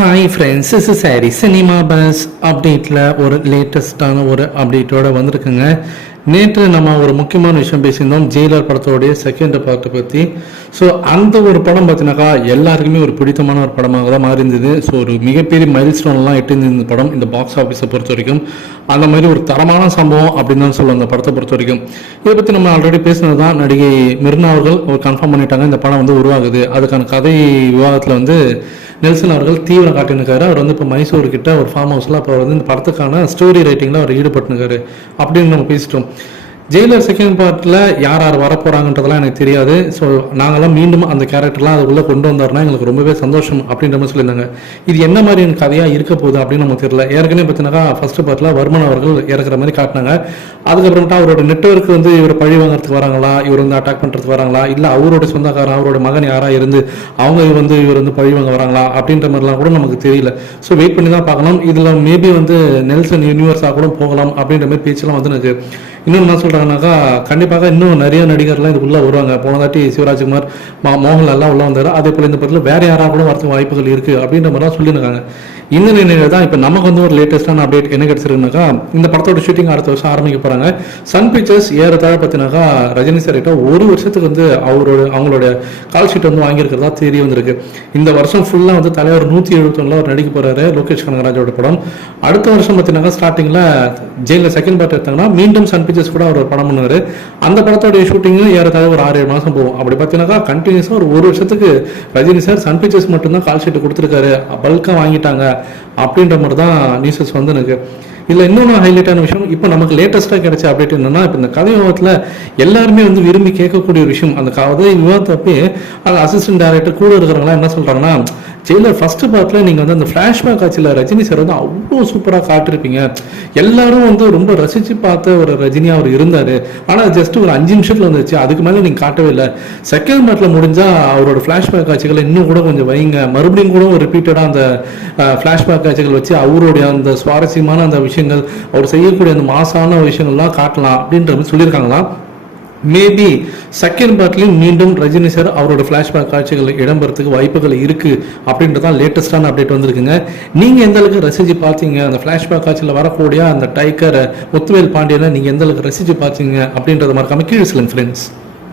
Hi friends is sorry cinema buzz அப்டேட்டில் ஒரு லேட்டஸ்டான ஒரு அப்டேட்டோட வந்திருக்குங்க. நேற்று நம்ம ஒரு முக்கியமான விஷயம் பேசியிருந்தோம். ஜெயிலர் படத்தோடைய செகண்ட் பார்ட்டை பற்றி ஸோ அந்த ஒரு படம் பார்த்தீங்கன்னாக்கா எல்லாருக்குமே ஒரு பிடித்தமான ஒரு படமாக தான் மாறி இருந்தது ஸோ ஒரு மிகப்பெரிய மைல் ஸ்டோன்லாம் இந்த படம் இந்த பாக்ஸ் ஆஃபீஸை பொறுத்த வரைக்கும். அந்த மாதிரி ஒரு தரமான சம்பவம் அப்படின்னு தான் சொல்லுவோம் அந்த படத்தை பொறுத்த வரைக்கும். இதை பற்றி நம்ம ஆல்ரெடி பேசினது தான் நடிகை மிர்னா அவர்கள் ஒரு கன்ஃபார்ம் பண்ணிட்டாங்க இந்த படம் வந்து உருவாகுது. அதுக்கான கதை விவாதத்தில் வந்து நெல்சன் அவர்கள் தீவிரம் காட்டினுக்காரு அவர் வந்து இப்போ மைசூர் கிட்ட ஒரு ஃபார்ம் ஹவுஸில் அப்போ வந்து இந்த படத்துக்கான ஸ்டோரி ரைட்டிங்கில் அவர் ஈடுபட்டுனுக்காரு அப்படின்னு நம்ம பேசிட்டோம். ஜெயிலர் செகண்ட் பார்ட்டில் யார் யார் வரப்போகிறாங்கன்றதெல்லாம் எனக்கு தெரியாது. ஸோ நாங்களாம் மீண்டும் அந்த கேரக்டர்லாம் அதுக்குள்ளே கொண்டு வந்தாருன்னா எங்களுக்கு ரொம்பவே சந்தோஷம் அப்படின்ற மாதிரி சொல்லியிருந்தாங்க. இது என்ன மாதிரியான கதையாக இருக்க போகுது அப்படின்னு நமக்கு தெரியல. ஏற்கனவே பார்த்தீங்கன்னா ஃபர்ஸ்ட் பார்ட்டில் வர்மன் அவர்கள் இறக்குற மாதிரி காட்டினாங்க. அதுக்கப்புறமேட்டா அவரோட நெட்ஒர்க் வந்து இவர் பழி வாங்குறதுக்கு வராங்களா? இவர் வந்து அட்டாக் பண்ணுறதுக்கு வராங்களா? இல்லை அவரோட சொந்தக்காரன் அவரோட மகன் யாராக இருந்து அவங்க வந்து இவர் வந்து பழி வாங்க வராங்களா? அப்படின்ற மாதிரிலாம் கூட நமக்கு தெரியல. ஸோ வெயிட் பண்ணி தான் பார்க்கலாம் இதில் மேபி வந்து நெல்சன் யூனிவர்ஸாக கூட போகலாம் அப்படின்ற மாதிரி பேச்செல்லாம் வந்து எனக்கு இன்னும் என்ன சொல்கிறாங்கனாக்கா கண்டிப்பாக இன்னும் நிறைய நடிகர்லாம் இதுக்குள்ளே வருவாங்க. போன தாட்டி சிவராஜ்குமார் மா மோகன்லால்லாம் உள்ளே வந்தார். அதே போல் இந்த படத்தில் வேறு யாராக கூட வரதுக்கு வாய்ப்புகள் இருக்குது அப்படின்ற மாதிரிலாம் சொல்லியிருக்காங்க. இந்த நிலையில் தான் இப்போ நமக்கு வந்து ஒரு லேட்டஸ்டான அப்டேட் என்ன கிடச்சிருக்குனாக்கா இந்த படத்தோட ஷூட்டிங் அடுத்த வருஷம் ஆரம்பிக்க போகிறாங்க சன் பிக்சர்ஸ் ஏறத்தாழ பார்த்தினாக்கா ரஜினி சார் கிட்ட ஒரு வருஷத்துக்கு வந்து அவரோட அவங்களோட கால் ஷீட் வந்து வாங்கியிருக்கிறதா தெரிய வந்திருக்கு. இந்த வருஷம் ஃபுல்லாக வந்து தலைவர் நூற்றி எழுபத்தொன்னில் அவர் நடிக்க போகிறாரு லோகேஷ் கனகராஜோட படம். அடுத்த வருஷம் பார்த்தீங்கன்னா ஸ்டார்டிங்கில் ஜெயிலில் செகண்ட் பார்ட் எடுத்தாங்கன்னா மீண்டும் சன் பிக்சர்ஸ் கூட அவர் படம் பண்ணுவார். அந்த படத்தோடைய ஷூட்டிங்கும் ஏறத்தாழ ஒரு ஆறு ஏழு மாதம் போகும். அப்படி பார்த்தீங்கன்னாக்கா கண்டினியூஸாக ஒரு ஒரு வருஷத்துக்கு ரஜினி சார் சன் பிக்சர்ஸ் மட்டும்தான் கால் ஷீட் கொடுத்துருக்காரு. பல்காக வாங்கிட்டாங்க. அப்படின்ற மாதிரி தான் நியூஸஸ் வந்து எனக்கு. இதில் இன்னொன்று ஹைலைட்டான விஷயம் இப்போ நமக்கு லேட்டஸ்ட்டாக கிடைச்ச அப்டேட் என்னன்னா இப்போ இந்த கதை விவாதத்தில் எல்லாருமே வந்து விரும்பி கேட்கக்கூடிய ஒரு விஷயம். அந்த கதை விவாதத்தப்பே அது அசிஸ்டன்ட் டேரக்டர் கூட இருக்கிறவங்களாம் என்ன சொல்கிறாங்கன்னா ஜெயிலர் ஃபர்ஸ்ட் பார்ட்டில் நீங்கள் வந்து அந்த ஃப்ளாஷ்பேக் காட்சியில் ரஜினி சார் வந்து அவ்வளோ சூப்பராக காட்டிருப்பீங்க. எல்லாரும் வந்து ரொம்ப ரசித்து பார்த்த ஒரு ரஜினி அவர் இருந்தார். ஆனால் ஜஸ்ட் ஒரு அஞ்சு நிமிஷத்தில் வந்துச்சு அதுக்கு மேலே நீங்கள் காட்டவே இல்லை. செகண்ட் பார்ட்டில் முடிஞ்சால் அவரோட ஃப்ளாஷ்பேக் காட்சிகளை இன்னும் கூட கொஞ்சம் வைங்க. மறுபடியும் கூட ஒரு ரிப்பீட்டடாக அந்த ஃப்ளாஷ்பேக் காட்சிகள் வச்சு அவருடைய அந்த சுவாரஸ்யமான அந்த விஷயம் விஷயங்கள் அவர் செய்யக்கூடிய அந்த மாசான விஷயங்கள்லாம் காட்டலாம் அப்படின்ற மாதிரி சொல்லியிருக்காங்களாம் மேபி செகண்ட் பார்ட்லையும் மீண்டும் ரஜினி சார் அவரோட ஃப்ளாஷ்பேக் காட்சிகள் இடம்பெறதுக்கு வாய்ப்புகள் இருக்கு அப்படின்றதான் லேட்டஸ்டான அப்டேட் வந்திருக்குங்க. நீங்க எந்த அளவுக்கு ரசிச்சு பார்த்தீங்க? அந்த ஃப்ளாஷ்பேக் காட்சியில் வரக்கூடிய அந்த டைக்கரை முத்துவேல் பாண்டியனை நீங்க எந்த அளவுக்கு ரசிச்சு பார்த்தீங்க அப்படின்றத மறக்காமல் கீழே சொல்லுங்க ஃப்ரெண்ட்ஸ்